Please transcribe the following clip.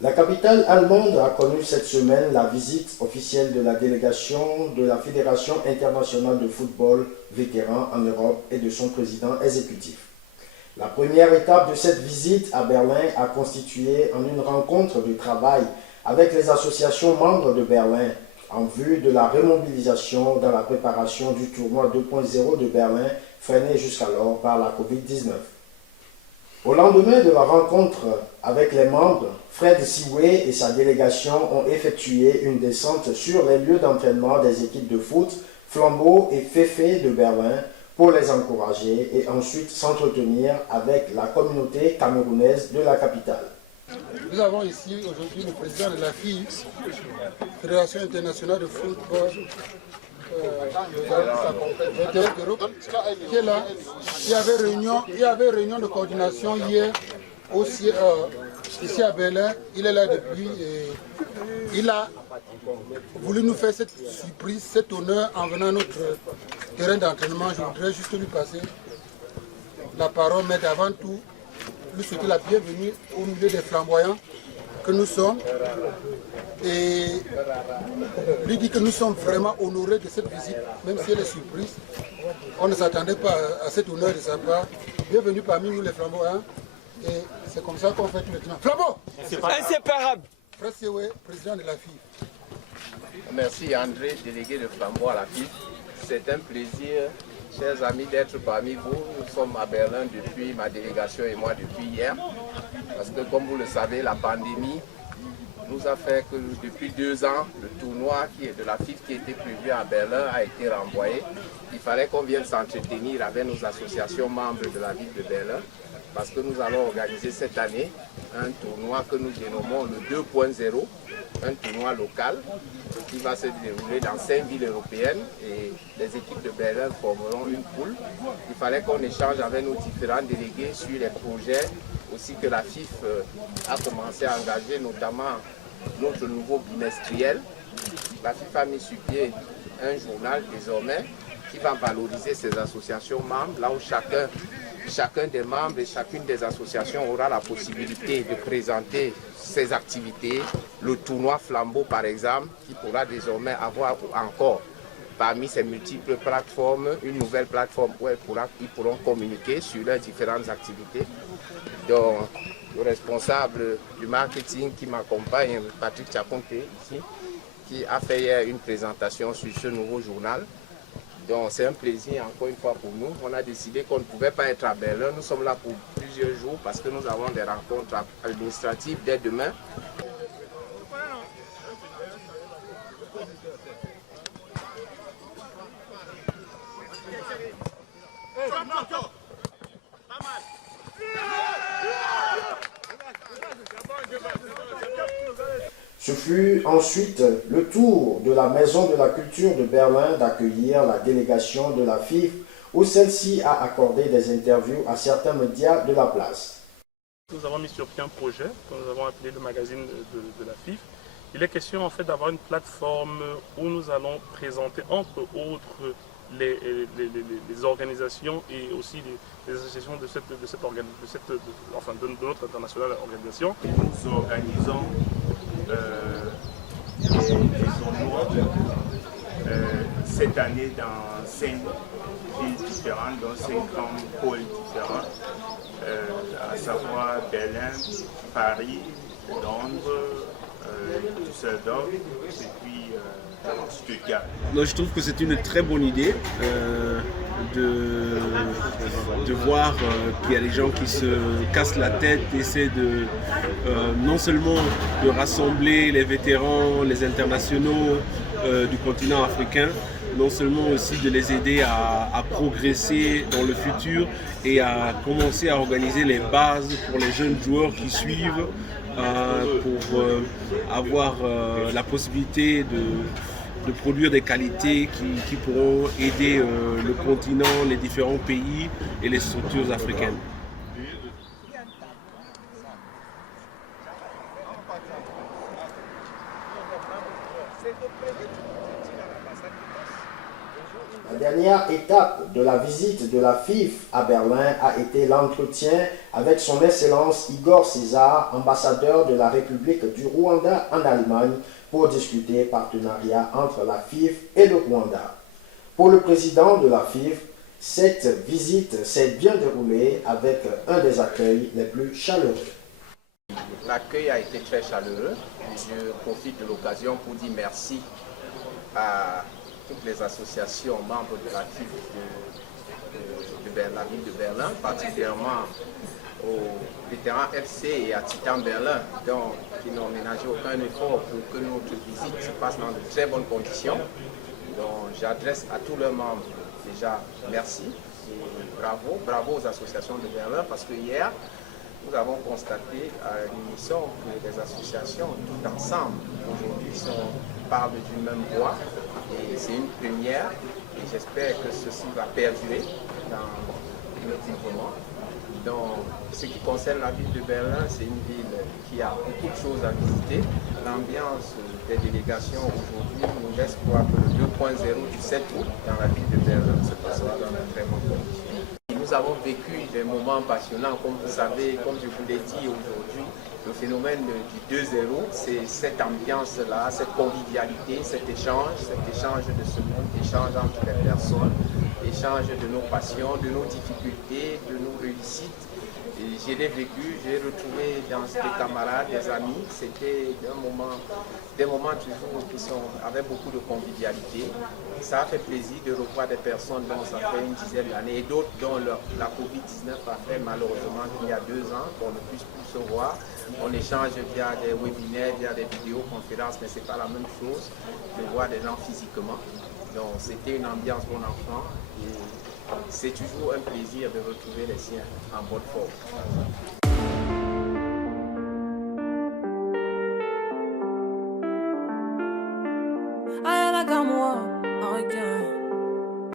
La capitale allemande a connu cette semaine la visite officielle de la délégation de la Fédération internationale de football vétéran en Europe et de son président exécutif. La première étape de cette visite à Berlin a constitué en une rencontre de travail avec les associations membres de Berlin en vue de la remobilisation dans la préparation du tournoi 2.0 de Berlin freiné jusqu'alors par la Covid-19. Au lendemain de la rencontre avec les membres, Fred Siwe et sa délégation ont effectué une descente sur les lieux d'entraînement des équipes de foot Flambeau et Féfé de Berlin pour les encourager et ensuite s'entretenir avec la communauté camerounaise de la capitale. Nous avons ici aujourd'hui le président de la FIF, Fédération internationale de football, qui est là. Il y avait réunion de coordination hier aussi ici à Berlin. Il est là depuis et il a voulu nous faire cette surprise, cet honneur en venant à notre terrain d'entraînement. Je voudrais juste lui passer la parole, mais avant tout, lui souhaiter la bienvenue au milieu des flamboyants que nous sommes et lui dire que nous sommes vraiment honorés de cette visite, même si elle est surprise. On ne s'attendait pas à cet honneur de sa part. Bienvenue parmi nous les flamboyants et c'est comme ça qu'on fait tout le temps. Flambeau! Inséparable! Fred Siwe, président de la FIF. Merci André, délégué de Flambeau à la FIF. C'est un plaisir, chers amis, d'être parmi vous. Nous sommes à Berlin depuis ma délégation et moi depuis hier. Parce que comme vous le savez, la pandémie nous a fait que depuis 2 ans, le tournoi qui est de la FIF qui était prévu à Berlin a été renvoyé. Il fallait qu'on vienne s'entretenir avec nos associations membres de la ville de Berlin. Parce que nous allons organiser cette année un tournoi que nous dénommons le 2.0, un tournoi local qui va se dérouler dans 5 villes européennes et les équipes de Berlin formeront une poule. Il fallait qu'on échange avec nos différents délégués sur les projets aussi que la FIF a commencé à engager, notamment notre nouveau bimestriel. La FIF a mis sur pied un journal désormais qui va valoriser ces associations membres, là où chacun des membres et chacune des associations aura la possibilité de présenter ses activités. Le tournoi Flambeau, par exemple, qui pourra désormais avoir encore parmi ces multiples plateformes une nouvelle plateforme où ils pourront communiquer sur leurs différentes activités. Donc, le responsable du marketing qui m'accompagne, Patrick Chakonte, ici, qui a fait hier une présentation sur ce nouveau journal. Donc c'est un plaisir encore une fois pour nous. On a décidé qu'on ne pouvait pas être à Berlin. Nous sommes là pour plusieurs jours parce que nous avons des rencontres administratives dès demain. Ce fut ensuite le tour de la Maison de la Culture de Berlin d'accueillir la délégation de la FIF où celle-ci a accordé des interviews à certains médias de la place. Nous avons mis sur pied un projet que nous avons appelé le magazine de la FIF. Il est question en fait d'avoir une plateforme où nous allons présenter entre autres les organisations et aussi les associations de notre internationale organisation. Nous organisons des tournois cette année dans 5 villes différentes, dans 5 grands pôles différents, à savoir Berlin, Paris, Londres, Düsseldorf et puis Stuttgart. Donc, je trouve que c'est une très bonne idée de voir qu'il y a des gens qui se cassent la tête, essaient non seulement de rassembler les vétérans, les internationaux du continent africain, non seulement aussi de les aider à progresser dans le futur et à commencer à organiser les bases pour les jeunes joueurs qui suivent pour avoir la possibilité de produire des qualités qui pourront aider le continent, les différents pays et les structures africaines. La La dernière étape de la visite de la FIF à Berlin a été l'entretien avec son Excellence Igor César, ambassadeur de la République du Rwanda en Allemagne, pour discuter partenariat entre la FIF et le Rwanda. Pour le président de la FIF, cette visite s'est bien déroulée avec un des accueils les plus chaleureux. L'accueil a été très chaleureux. Je profite de l'occasion pour dire merci à toutes les associations membres de la FIF de la ville de Berlin, particulièrement aux vétérans FC et à Titan Berlin, qui n'ont ménagé aucun effort pour que notre visite se passe dans de très bonnes conditions. Donc j'adresse à tous leurs membres déjà merci et bravo aux associations de Berlin, parce que hier nous avons constaté à l'unisson que les associations tout ensemble aujourd'hui parlent d'une même voix, et c'est une première, et j'espère que ceci va perdurer dans notre mouvement. Donc, ce qui concerne la ville de Berlin, c'est une ville qui a beaucoup de choses à visiter. L'ambiance des délégations aujourd'hui nous laisse croire que le 2.0 du 7 août dans la ville de Berlin se passera dans de très bonnes conditions. Nous avons vécu des moments passionnants, comme vous savez, comme je vous l'ai dit aujourd'hui. Le phénomène du 2.0, c'est cette ambiance-là, cette convivialité, cet échange de ce monde, échange entre les personnes, échange de nos passions, de nos difficultés, de nos réussites. Et je l'ai vécu, j'ai retrouvé dans des camarades, des amis. C'était des moments toujours qui avec beaucoup de convivialité. Ça a fait plaisir de revoir des personnes dont ça fait une dizaine d'années et d'autres dont la Covid-19 a fait malheureusement qu'il y a 2 ans qu'on ne puisse plus se voir. On échange via des webinaires, via des vidéoconférences, mais ce n'est pas la même chose de voir des gens physiquement. Donc c'était une ambiance bon enfant et c'est toujours un plaisir de retrouver les siens en bonne forme. I like I'm more again.